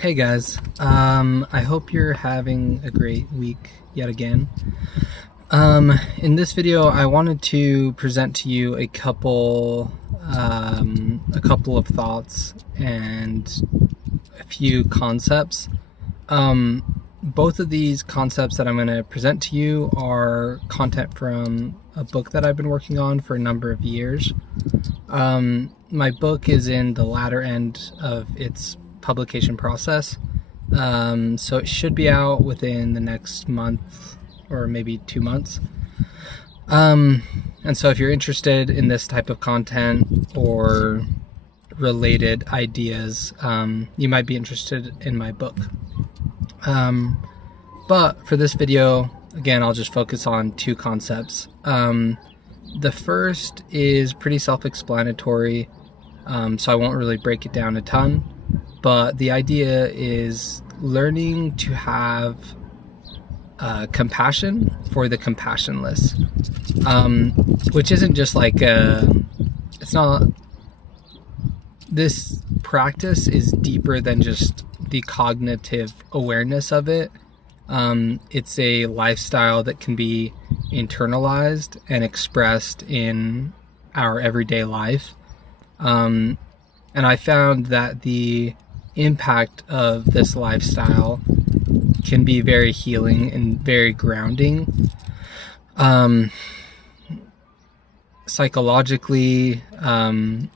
Hey guys, I hope you're having a great week yet again. In this video, I wanted to present to you a couple of thoughts and a few concepts. Both of these concepts that I'm going to present to you are content from a book that I've been working on for a number of years. My book is in the latter end of its publication process. So it should be out within the next month or maybe 2 months. And so if you're interested in this type of content or related ideas, you might be interested in my book. But for this video, again, I'll just focus on two concepts. The first is pretty self-explanatory, so I won't really break it down a ton. But the idea is learning to have compassion for the compassionless, which isn't just like it's not. This practice is deeper than just the cognitive awareness of it. It's a lifestyle that can be internalized and expressed in our everyday life. And I found that the impact of this lifestyle can be very healing and very grounding, psychologically, and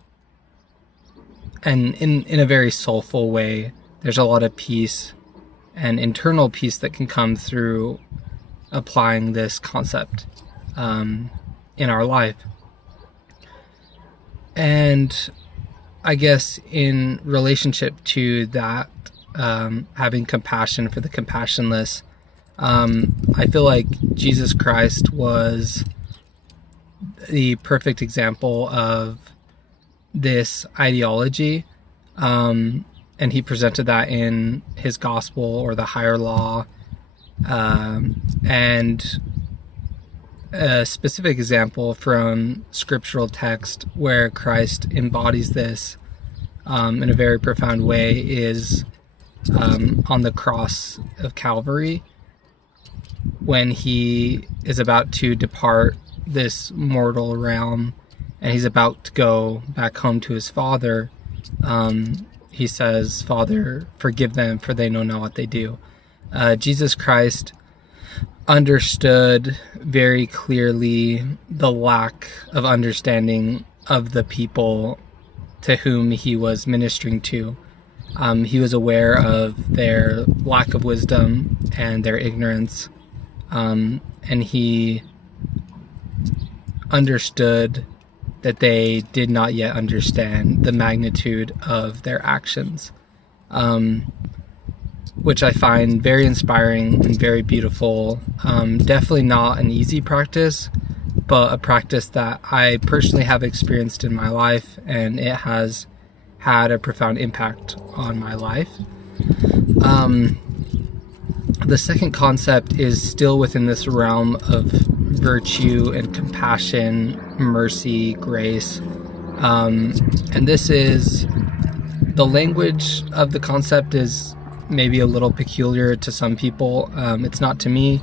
in a very soulful way. There's a lot of peace and internal peace that can come through applying this concept in our life. And I guess in relationship to that, having compassion for the compassionless, I feel like Jesus Christ was the perfect example of this ideology, and he presented that in his gospel or the higher law, and a specific example from scriptural text where Christ embodies this in a very profound way is on the cross of Calvary, when he is about to depart this mortal realm and he's about to go back home to his Father. He says, "Father, forgive them, for they know not what they do." Jesus Christ understood very clearly the lack of understanding of the people to whom he was ministering to. He was aware of their lack of wisdom and their ignorance, and he understood that they did not yet understand the magnitude of their actions, which I find very inspiring and very beautiful. Definitely not an easy practice, but a practice that I personally have experienced in my life, and it has had a profound impact on my life. The second concept is still within this realm of virtue and compassion, mercy, grace. And this is, the language of the concept is maybe a little peculiar to some people. It's not to me,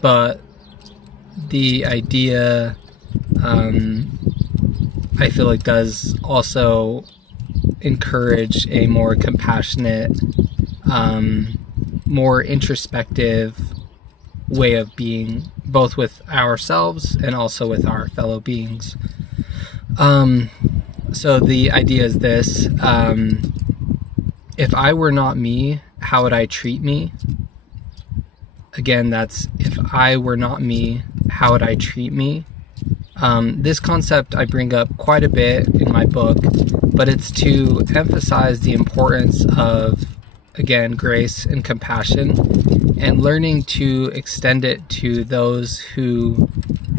but the idea, I feel like, does also encourage a more compassionate, more introspective way of being, both with ourselves and also with our fellow beings. So the idea is this: if I were not me, how would I treat me? Again, that's, if I were not me, how would I treat me? This concept I bring up quite a bit in my book, but it's to emphasize the importance of, again, grace and compassion, and learning to extend it to those who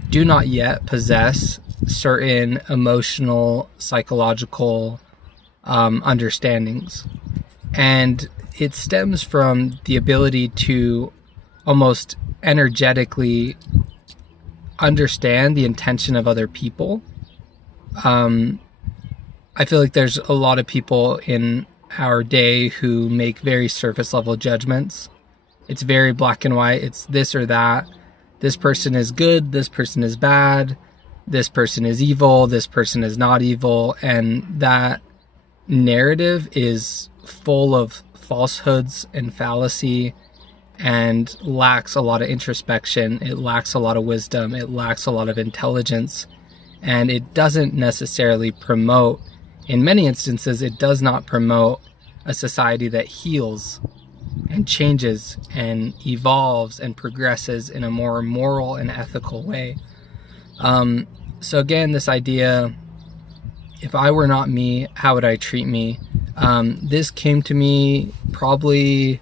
do not yet possess certain emotional, psychological understandings. And it stems from the ability to almost energetically understand the intention of other people. I feel like there's a lot of people in our day who make very surface level judgments. It's very black and white. It's this or that. This person is good. This person is bad. This person is evil. This person is not evil. And that narrative is full of falsehoods and fallacy and lacks a lot of introspection. It lacks a lot of wisdom. It lacks a lot of intelligence. And it doesn't necessarily promote, in many instances, it does not promote a society that heals and changes and evolves and progresses in a more moral and ethical way. So again, this idea, if I were not me, how would I treat me? This came to me probably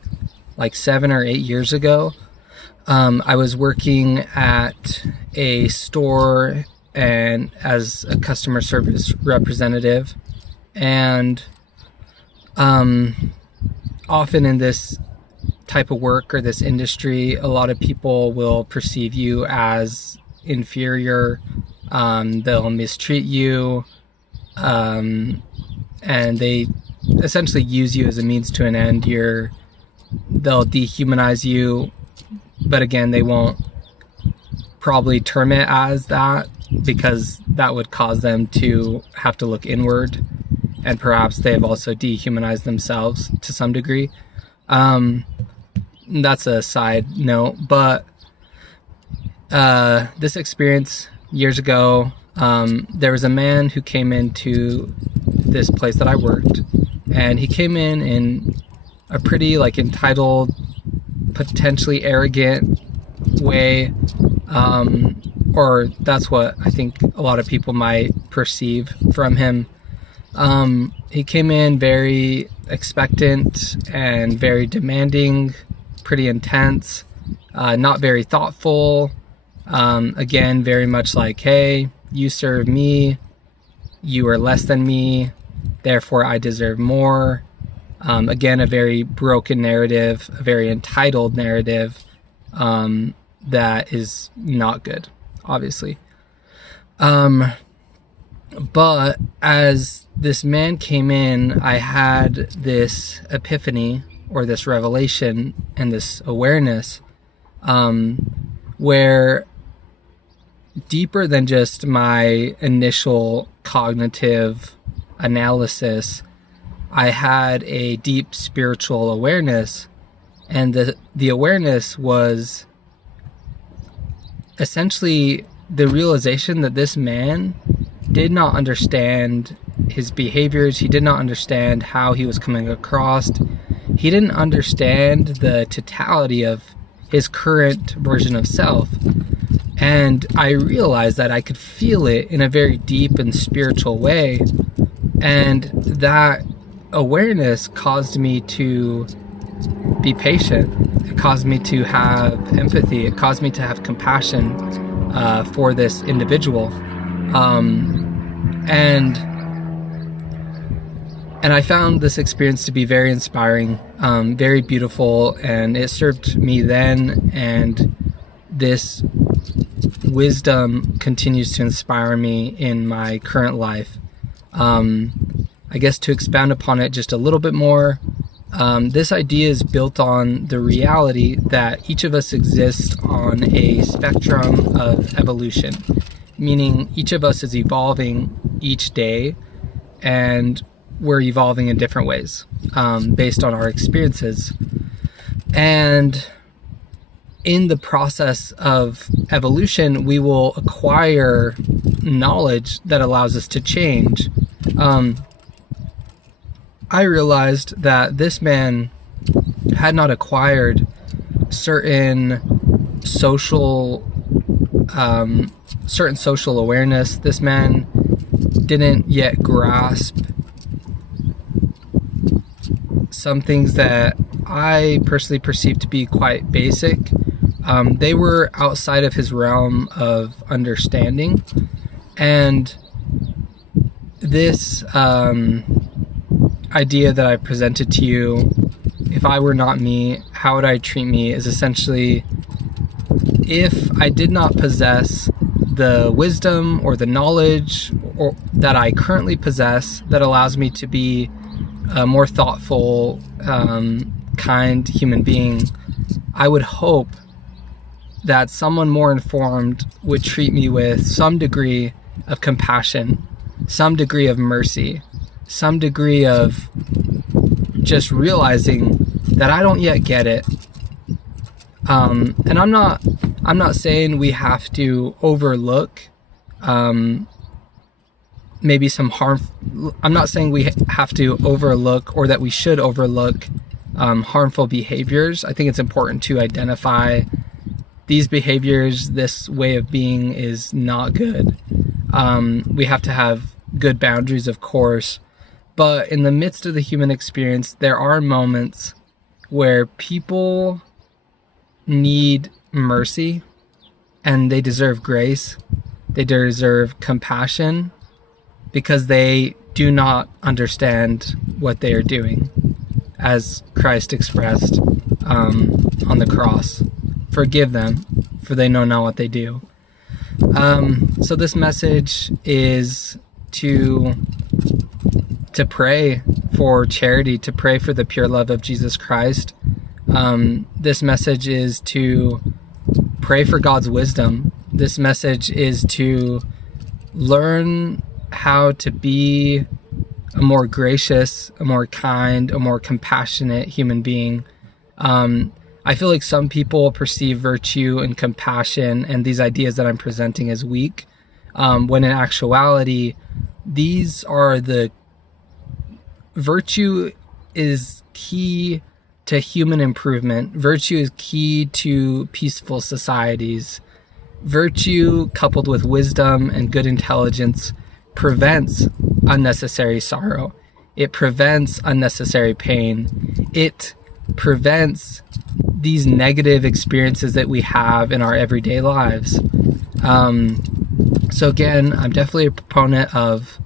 like 7 or 8 years ago. I was working at a store and as a customer service representative, and often in this type of work or this industry, a lot of people will perceive you as inferior. They'll mistreat you, and they essentially use you as a means to an end. They'll dehumanize you, but again, they won't probably term it as that, because that would cause them to have to look inward, and perhaps they have also dehumanized themselves to some degree. That's a side note, but this experience years ago, there was a man who came into this place that I worked, and he came in a pretty like entitled, potentially arrogant way, or that's what I think a lot of people might perceive from him. He came in very expectant and very demanding, pretty intense, not very thoughtful. Again, very much like, hey, you serve me, you are less than me, therefore I deserve more. Again, a very broken narrative, a very entitled narrative, that is not good, obviously. But as this man came in, I had this epiphany or this revelation and this awareness, where deeper than just my initial cognitive analysis, I had a deep spiritual awareness, and the awareness was essentially the realization that this man did not understand his behaviors. He did not understand how he was coming across. He didn't understand the totality of his current version of self. And I realized that I could feel it in a very deep and spiritual way. And that awareness caused me to be patient. It caused me to have empathy. It caused me to have compassion for this individual. And I found this experience to be very inspiring, very beautiful, and it served me then, and this wisdom continues to inspire me in my current life. I guess to expound upon it just a little bit more, this idea is built on the reality that each of us exists on a spectrum of evolution, meaning each of us is evolving each day, and we're evolving in different ways based on our experiences. And in the process of evolution, we will acquire knowledge that allows us to change. I realized that this man had not acquired certain social awareness. This man didn't yet grasp some things that I personally perceive to be quite basic. They were outside of his realm of understanding, and this idea that I presented to you, if I were not me, how would I treat me, is essentially, if I did not possess the wisdom or the knowledge or that I currently possess that allows me to be a more thoughtful, kind human being, I would hope that someone more informed would treat me with some degree of compassion, some degree of mercy, some degree of just realizing that I don't yet get it. And I'm not saying we have to overlook maybe some harm. I'm not saying we have to overlook, or that we should overlook harmful behaviors. I think it's important to identify these behaviors. This way of being is not good. We have to have good boundaries, of course, but in the midst of the human experience, there are moments where people need mercy, and they deserve grace. They deserve compassion, because they do not understand what they are doing, as Christ expressed on the cross. Forgive them, for they know not what they do. So this message is to pray for charity, to pray for the pure love of Jesus Christ. This message is to pray for God's wisdom. This message is to learn how to be a more gracious, a more kind, a more compassionate human being. I feel like some people perceive virtue and compassion and these ideas that I'm presenting as weak, when in actuality, these are virtue is key to human improvement. Virtue is key to peaceful societies. Virtue, coupled with wisdom and good intelligence, prevents unnecessary sorrow. It prevents unnecessary pain. It prevents these negative experiences that we have in our everyday lives. So again, I'm definitely a proponent of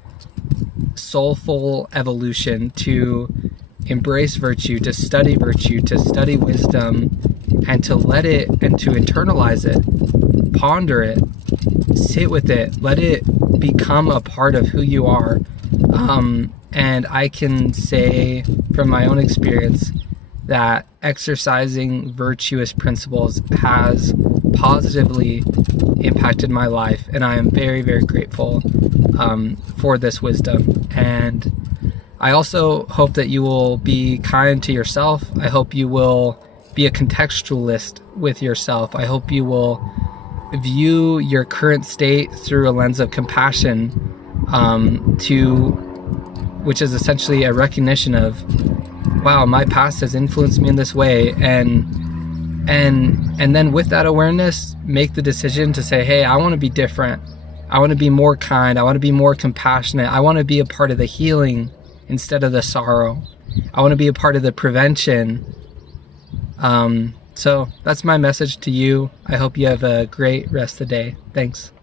soulful evolution, to embrace virtue, to study wisdom, and to let it, and to internalize it, ponder it, sit with it, let it become a part of who you are. And I can say from my own experience that exercising virtuous principles has positively impacted my life, and I am very, very grateful for this wisdom. And I also hope that you will be kind to yourself. I hope you will be a contextualist with yourself. I hope you will view your current state through a lens of compassion, which is essentially a recognition of, wow, my past has influenced me in this way, and then with that awareness, make the decision to say, hey, I want to be different. I want to be more kind. I want to be more compassionate. I want to be a part of the healing instead of the sorrow. I want to be a part of the prevention. So that's my message to you. I hope you have a great rest of the day. Thanks.